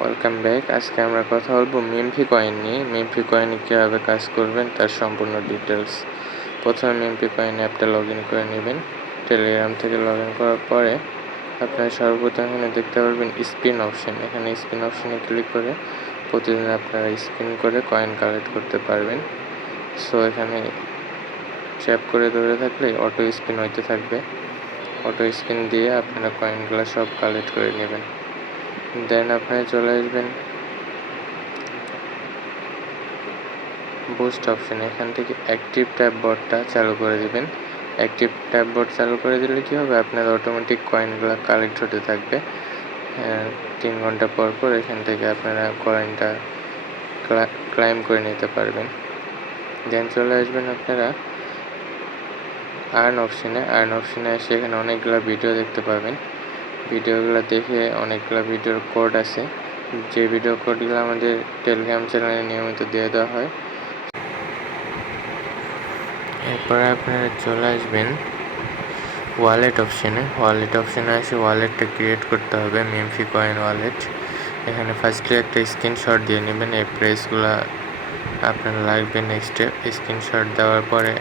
Welcome back. আজকে আমরা কথা বলবো মেমফি কয়েন নিয়ে। মেমফি কয়েনে কীভাবে কাজ করবেন তার সম্পূর্ণ ডিটেলস। প্রথমে মেমফি কয়েন অ্যাপটা লগ ইন করে নেবেন। টেলিগ্রাম থেকে লগ ইন করার পরে আপনারা সর্বপ্রথম এখানে দেখতে পারবেন স্পিন অপশন। এখানে স্পিন অপশনে ক্লিক করে প্রতিদিন আপনারা স্পিন করে কয়েন কালেক্ট করতে পারবেন। সো এখানে ট্যাপ করে ধরে থাকলে অটো স্পিন হইতে থাকবে। অটো স্পিন দিয়ে আপনারা কয়েনগুলো সব কালেক্ট করে নেবেন। দেন আপনারা চলে আসবেন বুস্ট অপশনে। এখান থেকে অ্যাক্টিভ ট্যাপ বোর্ডটা চালু করে দিবেন। অ্যাক্টিভ ট্যাপ বোর্ড চালু করে দিলে কী হবে, আপনার অটোমেটিক কয়েনগুলো কালেক্ট হতে থাকবে। 3 ঘন্টা পর পর এখান থেকে আপনারা কয়েনটা ক্লাইম করে নিতে পারবেন। দেন চলে আসবেন আপনারা আর্ন অপশনে। আর্ন অপশনে এসে এখানে অনেকগুলো ভিডিও দেখতে পাবেন। ভিডিওগুলো দেখে অনেকগুলো ভিডিওর কোড আছে, যে ভিডিও কোডগুলো আমাদের টেলিগ্রাম চ্যানেলে নিয়মিত দিয়ে দেওয়া হয়। এরপরে আপনারা চলে আসবেন ওয়ালেট অপশনে। ওয়ালেট অপশনে এসে ওয়ালেটটা ক্রিয়েট করতে হবে, মেমফি কয়েন ওয়ালেট। এখানে ফার্স্টে একটা স্ক্রিনশট দিয়ে নেবেন। এই প্রেসগুলো আপনার লাগবে। নেক্সটে স্ক্রিনশট দেওয়ার পরে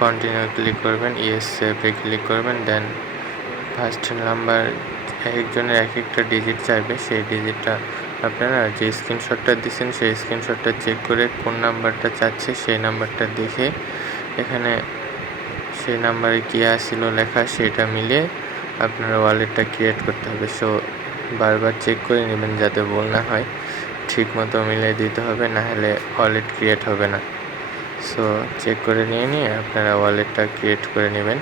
কন্টিনিউ ক্লিক করবেন, ইয়েস সেভে ক্লিক করবেন। দেন ফার্স্ট নাম্বার একজনের এক একটা ডিজিট চাইবে, সেই ডিজিটটা আপনারা যে স্ক্রিনশটটা দিচ্ছেন সেই স্ক্রিনশটটা চেক করে কোন নাম্বারটা চাচ্ছে সেই নাম্বারটা দেখে এখানে সেই নাম্বারে কী আসছিল লেখা সেটা মিলিয়ে আপনারা ওয়ালেটটা ক্রিয়েট করতে হবে। সো বারবার চেক করে নেবেন যাতে ভুল না হয়, ঠিক মতো মিলিয়ে দিতে হবে, না হলে ওয়ালেট ক্রিয়েট হবে না। সো চেক করে নিয়ে আপনারা ওয়ালেটটা ক্রিয়েট করে নেবেন।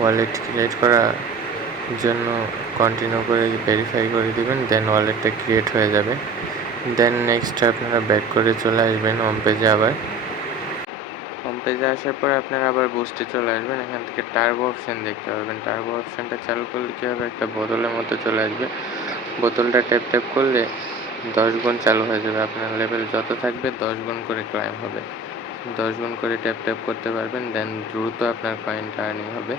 ওয়ালেট ক্রিয়েট করার জন্য কন্টিনিউ করে ভেরিফাই করে দিবেন, দেন ওয়ালেটটা ক্রিয়েট হয়ে যাবে। দেন নেক্সট আপনারা ব্যাক করে চলে আসবেন হোম পেজে। আবার হোম পেজে আসার পর আপনারা আবার বুস্টে চলে আসবেন। এখান থেকে টার্বো অপশান দেখতে পাবেন। টার্বো অপশানটা চালু করলে কী হবে, একটা বোতলের মতো চলে আসবে। বোতলটা ট্যাপ করলে 10 গুণ চালু হয়ে যাবে। আপনার লেভেল যত থাকবে 10 গুণ করে ক্লাইম হবে। 10 গুণ করে ট্যাপ করতে পারবেন। দেন দ্রুত আপনার কয়েনটা আর্নিং হবে।